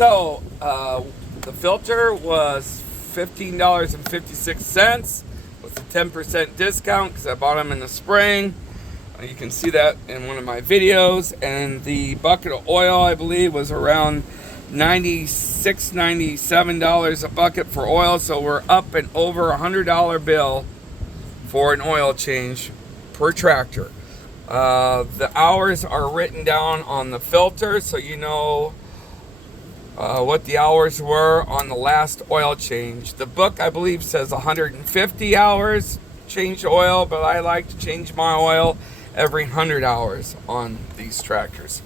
So, the filter was $15.56 with a 10% discount because I bought them in the spring. You can see that in one of my videos. And the bucket of oil, I believe, was around $96, $97 a bucket for oil. So we're up and over $100 bill for an oil change per tractor. The hours are written down on the filter, so you know what the hours were on the last oil change. The book, I believe, says 150 hours change oil, but I like to change my oil every 100 hours on these tractors.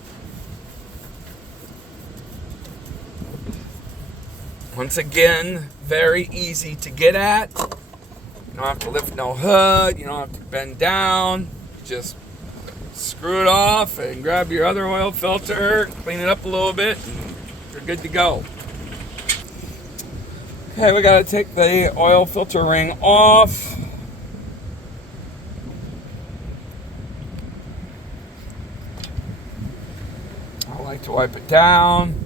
Once again, very easy to get at. You don't have to lift no hood, you don't have to bend down, just screw it off and grab your other oil filter, clean it up a little bit, and you're good to go. Okay, we got to take the oil filter ring off. I like to wipe it down.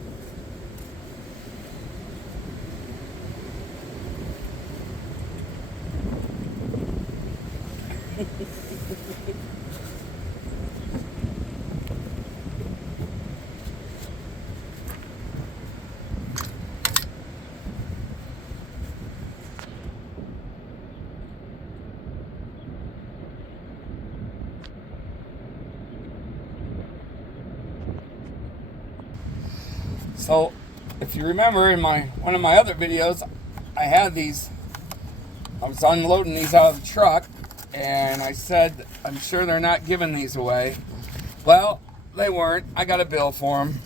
So, if you remember in one of my other videos, I had these, I was unloading these out of the truck, and I said, I'm sure they're not giving these away. Well, they weren't. I got a bill for them.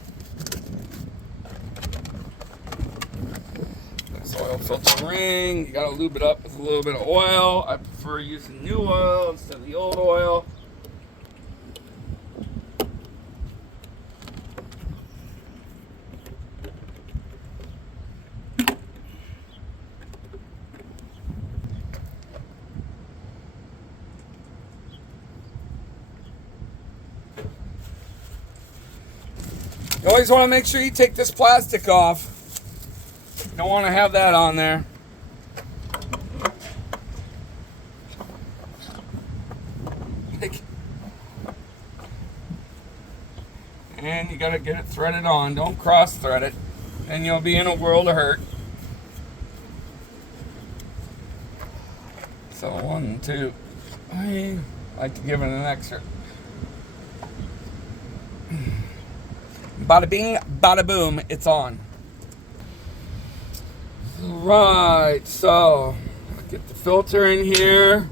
This oil filter ring, you gotta lube it up with a little bit of oil. I prefer using new oil instead of the old oil. You always want to make sure you take this plastic off. You don't want to have that on there. And you got to get it threaded on. Don't cross thread it, and you'll be in a world of hurt. So 1, 2, I like to give it an extra. Bada bing, bada boom, it's on. Right, so get the filter in here.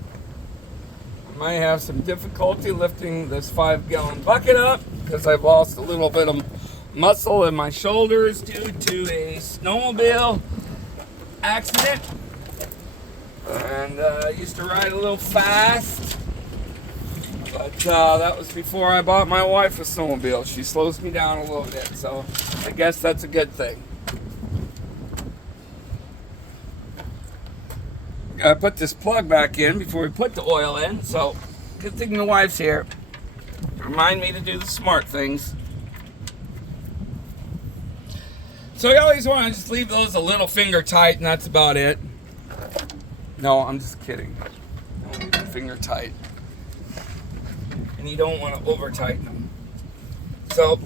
I might have some difficulty lifting this 5-gallon bucket up because I've lost a little bit of muscle in my shoulders due to a snowmobile accident. And I used to ride a little fast. But that was before I bought my wife a snowmobile. She slows me down a little bit, so I guess that's a good thing. Gotta put this plug back in before we put the oil in, so good thing the wife's here. Remind me to do the smart things. So you always want to just leave those a little finger tight, and that's about it. No, I'm just kidding. Don't leave them finger tight. And you don't want to over tighten them. So,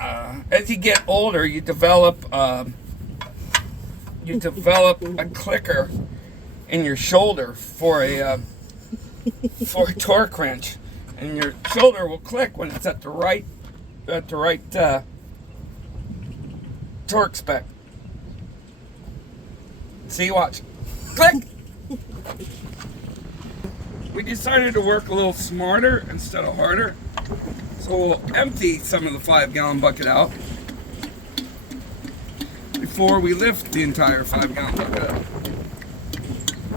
as you get older, you develop a clicker in your shoulder for a torque wrench, and your shoulder will click when it's at the right torque spec. See, watch, click. We decided to work a little smarter instead of harder. So we'll empty some of the 5-gallon bucket out before we lift the entire 5-gallon bucket up.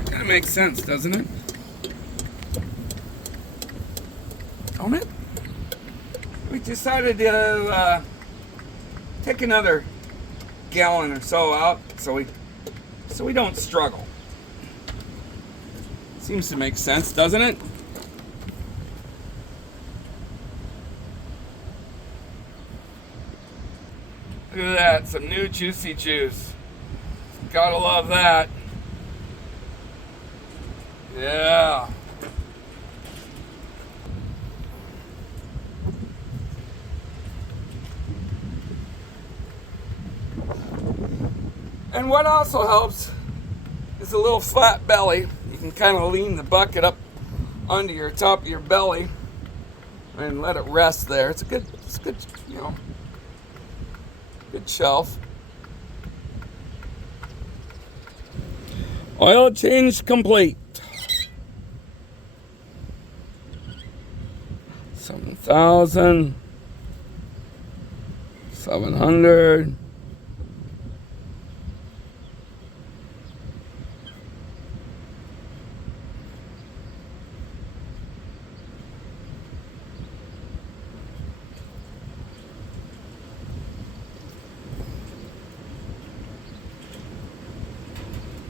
Kind of makes sense, doesn't it? Don't it? We decided to take another gallon or so out so we don't struggle. Seems to make sense, doesn't it? Look at that, some new juicy juice. Gotta love that. Yeah. And what also helps is a little flat belly. You can kind of lean the bucket up onto your top of your belly and let it rest there. It's good, you know, good shelf. Oil change complete. 7,700.